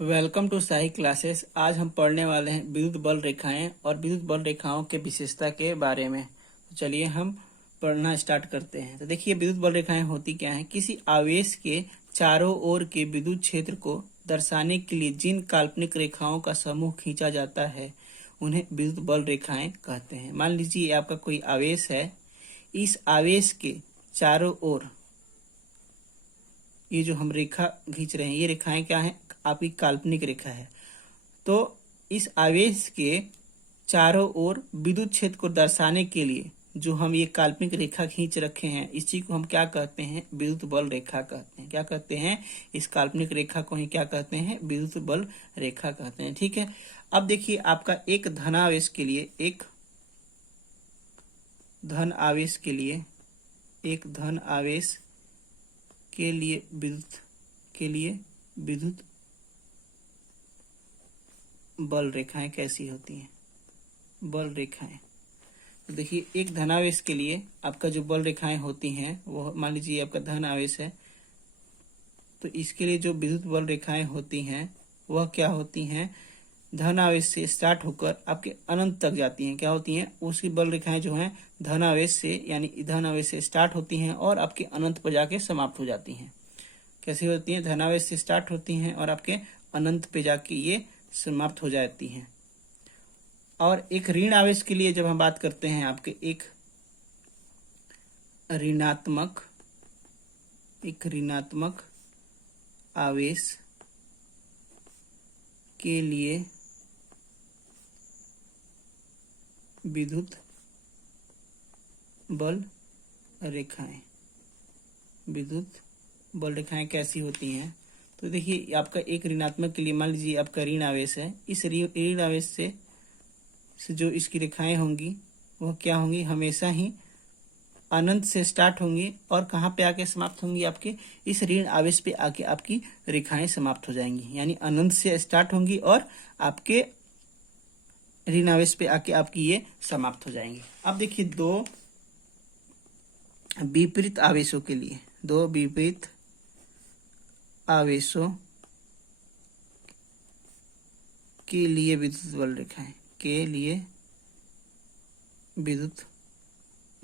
Welcome to Sahi classes. आज हम पढ़ने वाले हैं विद्युत बल रेखाएं और विद्युत बल रेखाओं के विशेषता के बारे में। तो चलिए हम पढ़ना स्टार्ट करते हैं। तो देखिए, विद्युत बल रेखाएं होती क्या हैं। किसी आवेश के चारों ओर के विद्युत क्षेत्र को दर्शाने के लिए जिन काल्पनिक रेखाओं का समूह खींचा जाता है उन्हें विद्युत बल रेखाएं कहते हैं। मान लीजिए आपका कोई आवेश है, इस आवेश के चारों ओर ये जो हम रेखा खींच रहे हैं, ये रेखाएं क्या है, आपकी काल्पनिक रेखा है। तो इस आवेश के चारों ओर विद्युत क्षेत्र को दर्शाने के लिए जो हम ये काल्पनिक रेखा खींच रखे हैं, इसी को हम क्या कहते हैं, विद्युत बल रेखा कहते हैं। क्या कहते हैं, इस काल्पनिक रेखा को ही क्या कहते हैं, विद्युत बल रेखा कहते हैं। ठीक है। अब देखिए, आपका एक धनावेश के लिए, एक धन आवेश के लिए, एक धन आवेश के लिए विद्युत बल रेखाएं कैसी होती हैं। बल रेखाएं, तो देखिए, एक धनावेश के लिए आपका जो बल रेखाएं होती हैं वो, मान लीजिए आपका धन आवेश है, तो इसके लिए जो विद्युत बल रेखाएं होती हैं वह क्या होती हैं, धन आवेश से स्टार्ट होकर आपके अनंत तक जाती हैं। क्या होती हैं, उसकी बल रेखाएं जो हैं धन आवेश से, यानी धन आवेश से स्टार्ट होती हैं और आपके अनंत पर जाके समाप्त हो जाती हैं। कैसी होती हैं, धनावेश से स्टार्ट होती हैं और आपके अनंत पे जाके ये समाप्त हो जाती हैं। और एक ऋण आवेश के लिए जब हम बात करते हैं, आपके एक ऋणात्मक आवेश के लिए विद्युत बल रेखाएं कैसी होती हैं। तो देखिए, आपका एक ऋणात्मक के लिए, मान लीजिए आपका ऋण आवेश है, इस ऋण आवेश से जो इसकी रेखाएं होंगी वह क्या होंगी, हमेशा ही अनंत से स्टार्ट होंगी और कहाँ पे आके समाप्त होंगी, आपके इस ऋण आवेश पे आके आपकी रेखाएं समाप्त हो जाएंगी। यानी अनंत से स्टार्ट होंगी और आपके ऋण आवेश पे आके आपकी ये समाप्त हो जाएंगी। अब देखिए, दो विपरीत आवेशों के लिए, दो विपरीत आवेशों के लिए विद्युत बल रेखाएं, के लिए विद्युत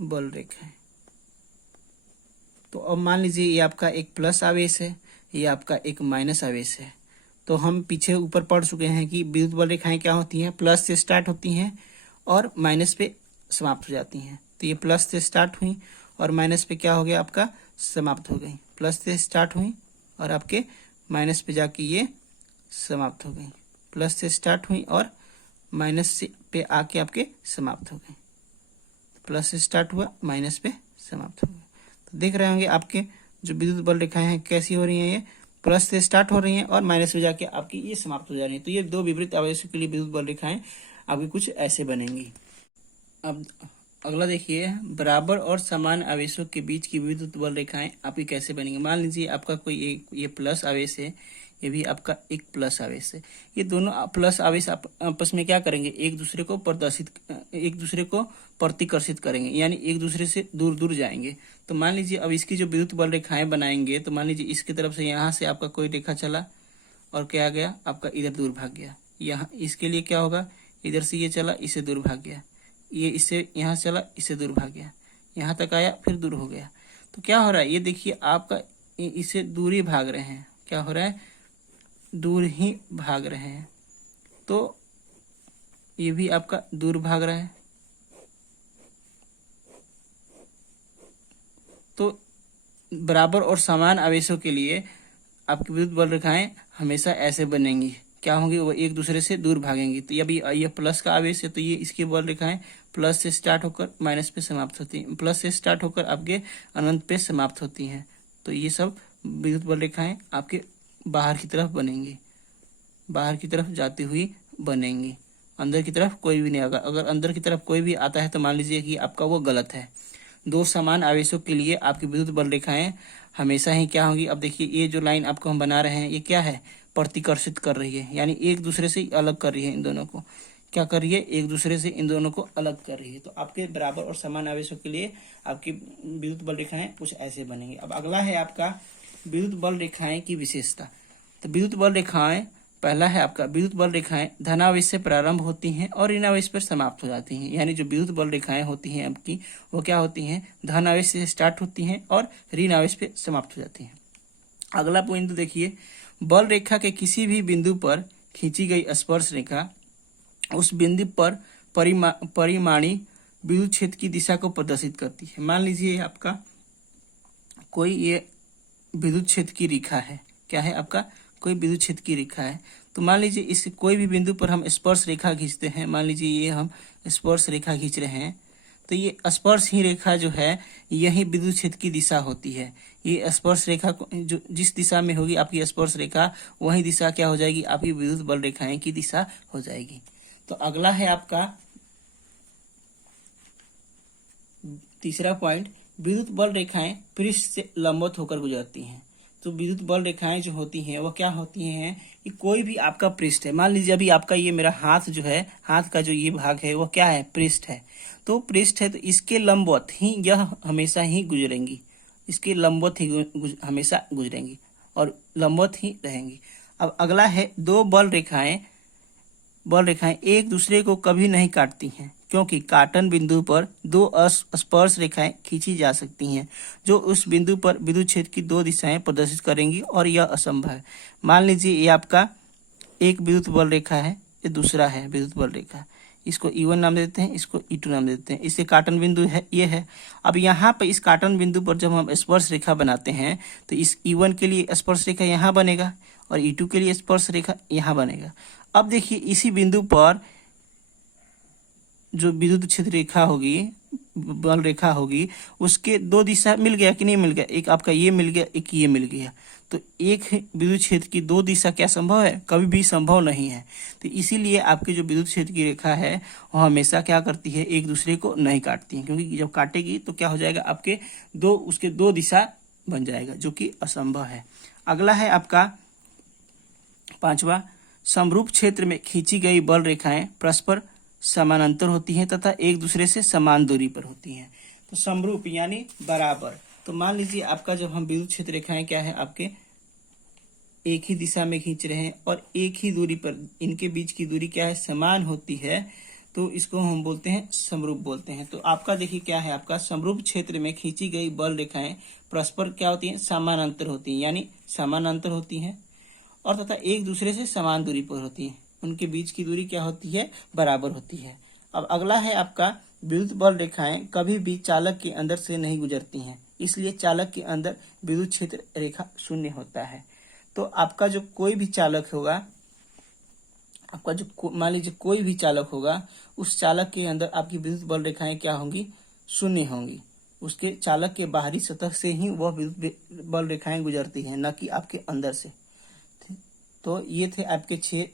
बल रेखाएं। तो अब मान लीजिए ये आपका एक प्लस आवेश है, ये आपका एक माइनस आवेश है। तो हम पीछे ऊपर पढ़ चुके हैं कि विद्युत बल रेखाएं क्या होती हैं, प्लस से स्टार्ट होती हैं और माइनस पे समाप्त हो जाती हैं। तो ये प्लस से स्टार्ट हुई और माइनस पे क्या हो गया, आपका समाप्त हो गई। प्लस से स्टार्ट हुई और आपके माइनस पे जाके ये समाप्त हो गई। प्लस से स्टार्ट हुई और माइनस से पे आके आपके समाप्त हो गई। प्लस से स्टार्ट हुआ, माइनस पे समाप्त हो गई। तो देख रहे होंगे आपके जो विद्युत बल रेखाएं हैं कैसी हो रही हैं, ये प्लस से स्टार्ट हो रही हैं और माइनस में जाके आपकी ये समाप्त हो जा रही है। तो ये दो विपरीत आवेशों के लिए विद्युत बल रेखाएं आपकी कुछ ऐसे बनेंगी। अब अगला देखिए, बराबर और समान आवेशों के बीच की विद्युत बल रेखाएं आपकी कैसे बनेंगी। मान लीजिए आपका कोई एक ये प्लस आवेश है, ये भी आपका एक प्लस आवेश है। ये दोनों प्लस आवेश आपस में क्या करेंगे, एक दूसरे को प्रतिकर्षित करेंगे, यानी एक दूसरे से दूर दूर जाएंगे। तो मान लीजिए अब इसकी जो विद्युत बल रेखाएं बनाएंगे, तो मान लीजिए इसकी तरफ से यहाँ से आपका कोई रेखा चला और क्या गया, आपका इधर दूर भाग गया। यहाँ इसके लिए क्या होगा, इधर से ये चला, इससे दूर भाग गया, ये इससे यहाँ चला, इससे दूर भाग गया, यहाँ तक आया, फिर दूर हो गया। तो क्या हो रहा है, ये देखिए आपका इससे दूर ही भाग रहे हैं। क्या हो रहा है, दूर ही भाग रहे हैं। तो ये भी आपका दूर भाग रहा है। तो बराबर और समान आवेशों के लिए आपकी विद्युत बल रेखाएं हमेशा ऐसे बनेंगी। क्या होंगी, वो एक दूसरे से दूर भागेंगी। तो ये प्लस का आवेश है, तो ये इसकी बल रेखाएं प्लस से स्टार्ट होकर माइनस पे समाप्त होती हैं, प्लस से स्टार्ट होकर आपके अनंत पे समाप्त होती हैं। तो ये सब विद्युत बल रेखाएं आपके बाहर की तरफ बनेंगी, बाहर की तरफ जाती हुई बनेंगी। अंदर की तरफ कोई भी नहीं आएगा। अगर अंदर की तरफ कोई भी आता है तो मान लीजिए कि आपका वो गलत है। दो समान आवेशों के लिए आपकी विद्युत बल रेखाएं हमेशा ही क्या होंगी। अब देखिए, ये जो लाइन आपको हम बना रहे हैं, ये क्या है, प्रतिकर्षित कर रही है, यानी एक दूसरे से अलग कर रही है। इन दोनों को क्या कर रही है, एक दूसरे से इन दोनों को अलग कर रही है। तो आपके बराबर और समान आवेशों के लिए आपकी विद्युत बल रेखाएं कुछ ऐसे बनेंगी। अब अगला है आपका विद्युत बल रेखाएं की विशेषता। तो विद्युत बल रेखाएं पहला है आपका विद्युत बल रेखाएं धनावेश से प्रारंभ होती हैं और ऋणावेश पर समाप्त हो जाती हैं। यानी जो विद्युत बल रेखाएं होती हैं आपकी, वो क्या होती हैं, धनावेश से स्टार्ट होती हैं और ऋणावेश पे समाप्त हो जाती हैं। अगला पॉइंट देखिए, बल रेखा के किसी भी बिंदु पर खींची गई स्पर्श रेखा उस बिंदु पर परिमाणी विद्युत क्षेत्र की दिशा को प्रदर्शित करती है। मान लीजिए आपका कोई ये विद्युत क्षेत्र की रेखा है, क्या है आपका, कोई विद्युत क्षेत्र की रेखा है। तो मान लीजिए इस कोई भी बिंदु पर हम स्पर्श रेखा खींचते हैं, मान लीजिए ये हम स्पर्श रेखा खींच रहे हैं, तो ये स्पर्श ही रेखा जो है यही विद्युत क्षेत्र की दिशा होती है। ये स्पर्श रेखा को जो जिस दिशा में होगी आपकी स्पर्श रेखा, वही दिशा क्या हो जाएगी, आपकी विद्युत बल रेखाएं की दिशा हो जाएगी। तो अगला है आपका तीसरा पॉइंट, विद्युत बल रेखाएं पृष्ठ से लंबवत होकर गुजरती हैं। तो विद्युत बल रेखाएं जो होती हैं वो क्या होती हैं कि कोई भी आपका पृष्ठ है, मान लीजिए अभी आपका ये मेरा हाथ जो है, हाथ का जो ये भाग है वो क्या है, पृष्ठ है। तो पृष्ठ है तो इसके लंबवत ही यह हमेशा ही गुजरेंगी, इसके लंबवत ही हमेशा गुजरेंगी और लंबवत ही रहेंगी। अब अगला है दो बल रेखाएं एक दूसरे को कभी नहीं काटती हैं, क्योंकि काटन बिंदु पर दो स्पर्श रेखाएं खींची जा सकती हैं जो उस बिंदु पर विद्युत क्षेत्र की दो दिशाएं प्रदर्शित करेंगी और यह असंभव है। मान लीजिए ये आपका एक विद्युत बल रेखा है, ये दूसरा है विद्युत बल रेखा, इसको E1 नाम देते हैं, इसको E2 नाम देते हैं। इससे काटन बिंदु है ये है। अब यहाँ पर इस काटन बिंदु पर जब हम स्पर्श रेखा बनाते हैं तो इस E1 के लिए स्पर्श रेखा यहाँ बनेगा और E2 के लिए स्पर्श रेखा यहाँ बनेगा। अब देखिए इसी बिंदु पर जो विद्युत क्षेत्र रेखा होगी, बल रेखा होगी, उसके दो दिशा मिल गया कि नहीं मिल गया, एक आपका ये मिल गया, एक ये मिल गया। तो एक विद्युत क्षेत्र की दो दिशा क्या संभव है, कभी भी संभव नहीं है। तो इसीलिए आपकी जो विद्युत क्षेत्र की रेखा है वो हमेशा क्या करती है, एक दूसरे को नहीं काटती है, क्योंकि जब काटेगी तो क्या हो जाएगा, आपके उसके दो दिशा बन जाएगा, जो कि असंभव है। अगला है आपका पांचवा, समरूप क्षेत्र में खींची गई बल रेखाएं परस्पर समानांतर होती हैं तथा एक दूसरे से समान दूरी पर होती हैं। तो समरूप यानी बराबर। तो मान लीजिए आपका जब हम विद्युत क्षेत्र रेखाएं क्या है, आपके एक ही दिशा में खींच रहे हैं और एक ही दूरी पर, इनके बीच की दूरी क्या है, समान होती है, तो इसको हम बोलते हैं समरूप बोलते हैं। तो आपका देखिए क्या है, आपका समरूप क्षेत्र में खींची गई बल रेखाएं परस्पर क्या होती हैं, समानांतर होती हैं, यानी समानांतर होती हैं और तथा एक दूसरे से समान दूरी पर होती है। उनके बीच की दूरी क्या होती है, बराबर होती है। अब अगला है आपका विद्युत बल रेखाएं कभी भी चालक के अंदर से नहीं गुजरती हैं, इसलिए चालक के अंदर विद्युत क्षेत्र रेखा शून्य होता है। तो आपका जो कोई भी चालक होगा, आपका जो मान लीजिए कोई भी चालक होगा, उस चालक के अंदर आपकी विद्युत बल रेखाएं क्या होंगी, शून्य होंगी। उसके चालक के बाहरी सतह से ही वह विद्युत बल रेखाएं गुजरती हैं, न कि आपके अंदर से। तो ये थे आपके 6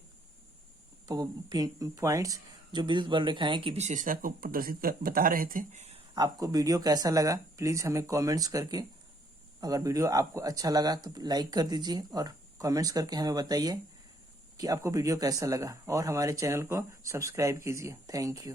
पॉइंट्स जो विद्युत बल रेखाएं की विशेषता को प्रदर्शित बता रहे थे। आपको वीडियो कैसा लगा प्लीज़ हमें कमेंट्स करके, अगर वीडियो आपको अच्छा लगा तो लाइक कर दीजिए और कमेंट्स करके हमें बताइए कि आपको वीडियो कैसा लगा और हमारे चैनल को सब्सक्राइब कीजिए। Thank you.